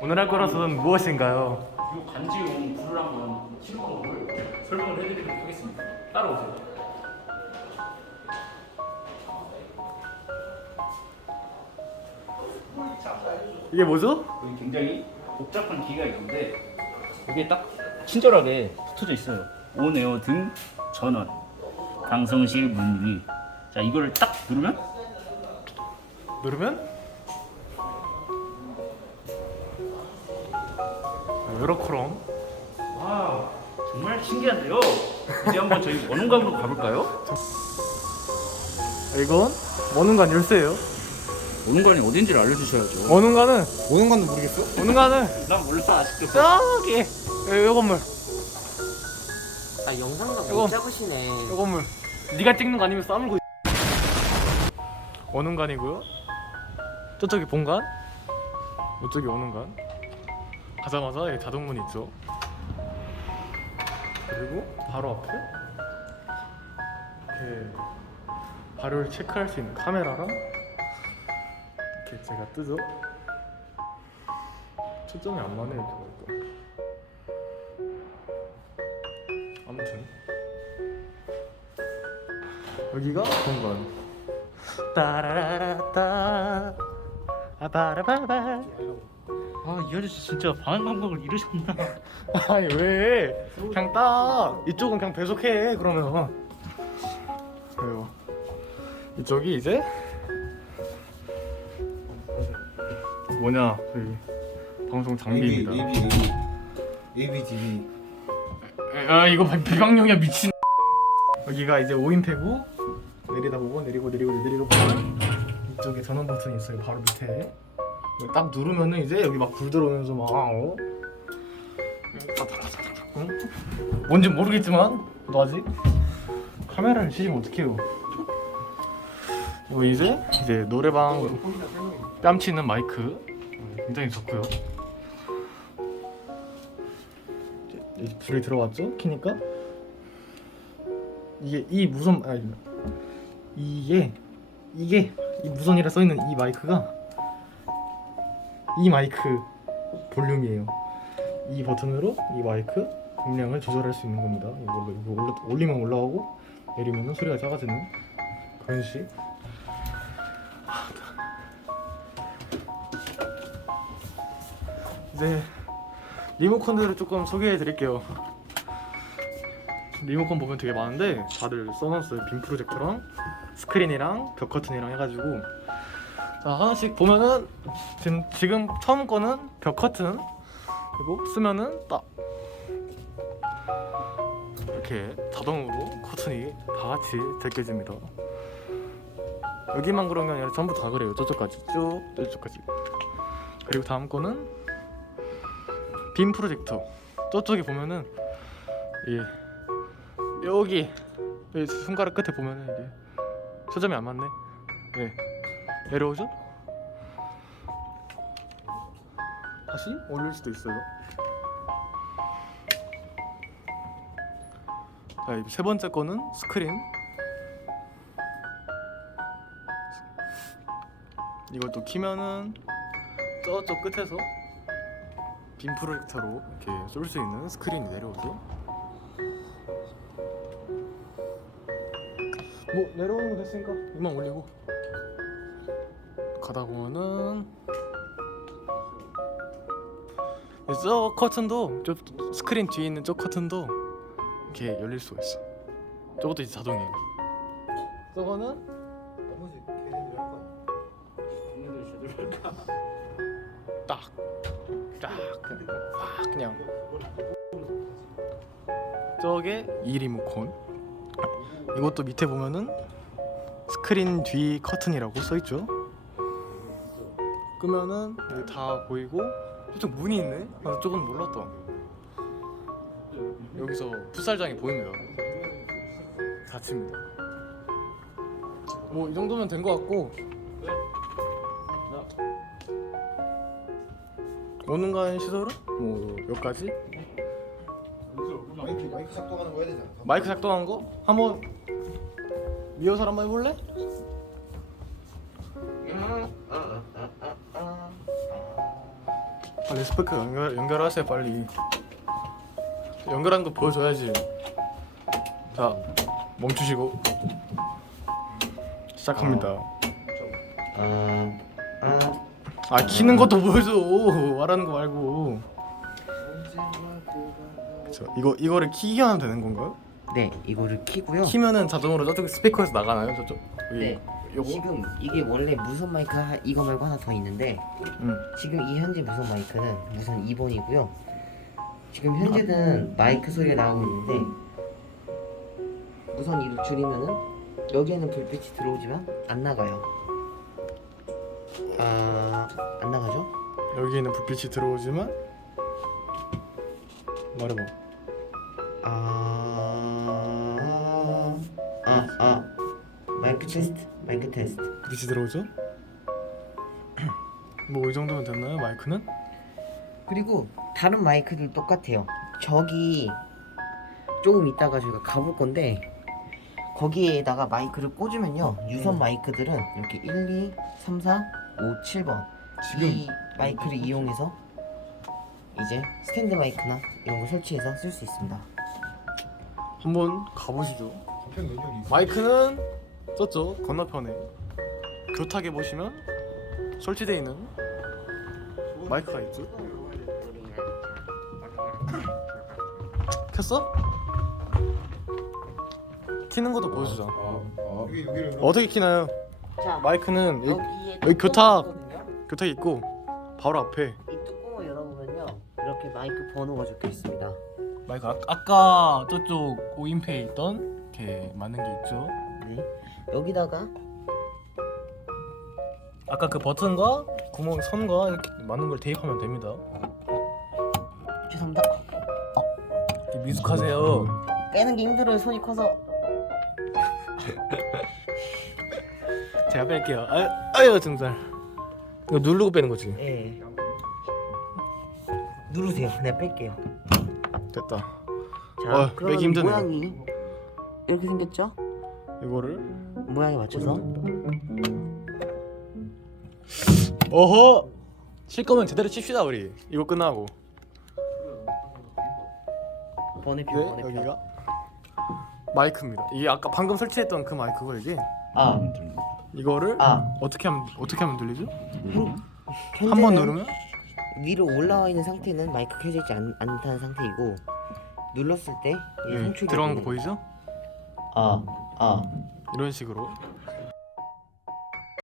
오늘 할 거라서는 무엇인가요? 이 간지용 불을 한번 켜는 방법을 설명을 해드리도록 하겠습니다. 따라오세요. 이게 뭐죠? 여기 굉장히 복잡한 기계가 있는데 여기에 딱 친절하게 붙어져 있어요. 온에어 등 전원, 강성실 문위. 자 이거를 딱 누르면 누르면 요렇게럼 와 정말 신기한데요. 이제 한번 저희 원흥각으로 가볼까요? 이건 원흥관 열쇠예요. 원흥관이 어딘지를 알려주셔야죠. 원흥관은 오는 건도 모르겠어? 원흥관은 난 몰라 아직도. 저기 요, 요 건물 아 이거. 못 잡으시네. 요 건물 네가 찍는 거 아니면 싸물고 있- 원흥관이고요. 저쪽이 본관, 이쪽이 원흥관. 가자마자 여기 자동문이 있죠. 그리고 바로 앞에 이렇게 발효를 체크할 수 있는 카메라랑 이렇게 제가 뜨죠. 초점이 안 맞네 이렇게 보니까. 아무튼 여기가 본관. 따라라라따 아바라바바 아이 아저씨 진짜 반응 감각을 잃으셨나? 아니 왜 그냥 딱 이쪽은 그냥 배속해 그러면 그래요 이쪽이 이제 뭐냐 저희 방송 장비입니다 DV 아 이거 비- 비방용이야 미친 여기가 이제 5인패고 내리다 보고 내리고 내리고 내리고 보면 이쪽에 전원 버튼이 있어요 바로 밑에 딱 누르면은 이제 여기 막 불 들어오면서 막 어? 응? 뭔지 모르겠지만 너 아직 카메라를 치시면 어떡해요 이거 이제 이제 노래방 뺨치는 마이크 음, 굉장히 좋고요 이제 불이 들어왔죠? 키니까 이게 이 무선 아니 이게 이게 이 무선이라 써 있는 이 마이크가 이 마이크 볼륨이에요. 이 버튼으로 이 마이크 음량을 조절할 수 있는 겁니다. 이걸로 이거 올라, 올리면 올라오고 내리면 소리가 작아지는 그런 식. 이제 리모컨들을 조금 소개해 드릴게요. 리모컨 보면 되게 많은데 다들 써놨어요. 빔 프로젝터랑 스크린이랑 벽 커튼이랑 해가지고 자 하나씩 보면은 지금, 지금 처음 거는 벽 커튼 그리고 쓰면은 딱 이렇게 자동으로 커튼이 다 같이 제껴집니다. 여기만 그런 게 아니라 전부 다 그래요. 저쪽까지 쭉 저쪽까지. 그리고 다음 거는 빔 프로젝터. 저쪽에 보면은 이 여기 여기 손가락 끝에 보면은 이게 초점이 안 맞네. 예. 내려오죠? 다시 올릴 수도 있어요. 자, 이세 번째 거는 스크린. 이걸 또 키면은 저쪽 끝에서 빔 프로젝터로 이렇게 쏠 수 있는 스크린이 내려오죠. 뭐 내려오는 거 됐으니까 이만 올리고 가다 보면은 저 커튼도 저 스크린 뒤에 있는 저 커튼도 이렇게 열릴 수가 있어. 저것도 이제 자동이에요. 저거는 나머지 걔네들 할거 딱, 딱, 딱 그냥. 저게 이 리모컨. 이것도 밑에 보면은 스크린 뒤 커튼이라고 써 있죠. 끄면은 여기 다 보이고 저쪽 문이 있네. 나 저건 몰랐다. 여기서 풋살장이 보입니다. 닫힙니다. 뭐 이 정도면 된 것 같고 오는간 시설은 뭐 여기까지 마이크 마이크 작동하는 거 해야 되잖아 마이크 작동한 거 한번 리허설 한번 해볼래? 빨리 스피커 연결 연결하세요 빨리. 연결한 거 보여줘야지. 자 멈추시고 시작합니다. 아, 아, 아 키는 것도 보여줘 말하는 거 말고. 저 이거 이거를 키기 하면 되는 건가요? 네, 이거를 키고요. 키면은 자동으로 저쪽 스피커에서 나가나요 저쪽? 여기, 네. 요거? 지금 이게 원래 무선 마이크 하- 이거 말고 하나 더 있는데 응. 지금 이 현재 무선 마이크는 무선 2번이고요. 지금 현재는 마이크 소리가 나오고 있는데 무선 2로 줄이면은 여기에는 불빛이 들어오지만 안 나가요. 아, 안 나가죠? 여기에는 불빛이 들어오지만 말해봐. 아, 아, 아, 마이크 테스트, 마이크 테스트. 불빛이 들어오죠? 뭐 이 정도면 됐나요 마이크는? 그리고 다른 마이크들 똑같아요. 저기 조금 이따가 저희가 가볼 건데 거기에다가 마이크를 꽂으면요 유선 마이크들은 이렇게 1, 2, 3, 4, 5, 7번 이 마이크를 이용해서 이제 스탠드 마이크나 이런 거 설치해서 쓸 수 있습니다. 한번 가보시죠. 마이크는 저쪽 건너편에 교탁에 보시면 설치되어 있는 마이크가 있죠. 켰어? 키는 것도 보여주자. 여기 여기를 어떻게 키나요? 자 마이크는 여기 여기에 여기 교탁. 뚜껑이. 교탁이 있고 바로 앞에 이 뚜껑을 열어보면요 이렇게 마이크 번호가 적혀 있습니다. 마이크 아, 아까 저쪽 오인페에 있던 이렇게 맞는 게 있죠. 여기. 여기다가 아까 그 버튼과 구멍 선과 이렇게 맞는 걸 대입하면 됩니다. 죄송합니다. 이렇게 미숙하세요. 빼는 게 힘들어요 손이 커서. 제가 뺄게요. 아유, 아유 등살. 이거 누르고 빼는 거지. 예. 누르세요. 내가 뺄게요. 됐다. 자, 어, 그러면 빼기 힘드네요. 모양이 이렇게 생겼죠? 이거를 모양에 맞춰서 어허. 칠 거면 제대로 칩시다 우리. 이거 끝나고. 번외표, 네 번외표. 여기가 마이크입니다. 이게 아까 방금 설치했던 그 마이크고 이게 아, 이거를 아. 어떻게 하면 어떻게 하면 들리죠? 한 현재는 번 누르면 위로 올라와 있는 상태는 마이크 켜져 있지 않, 않다는 상태이고 눌렀을 때 송출이 들어간 거 보이죠? 아, 아. 이런 식으로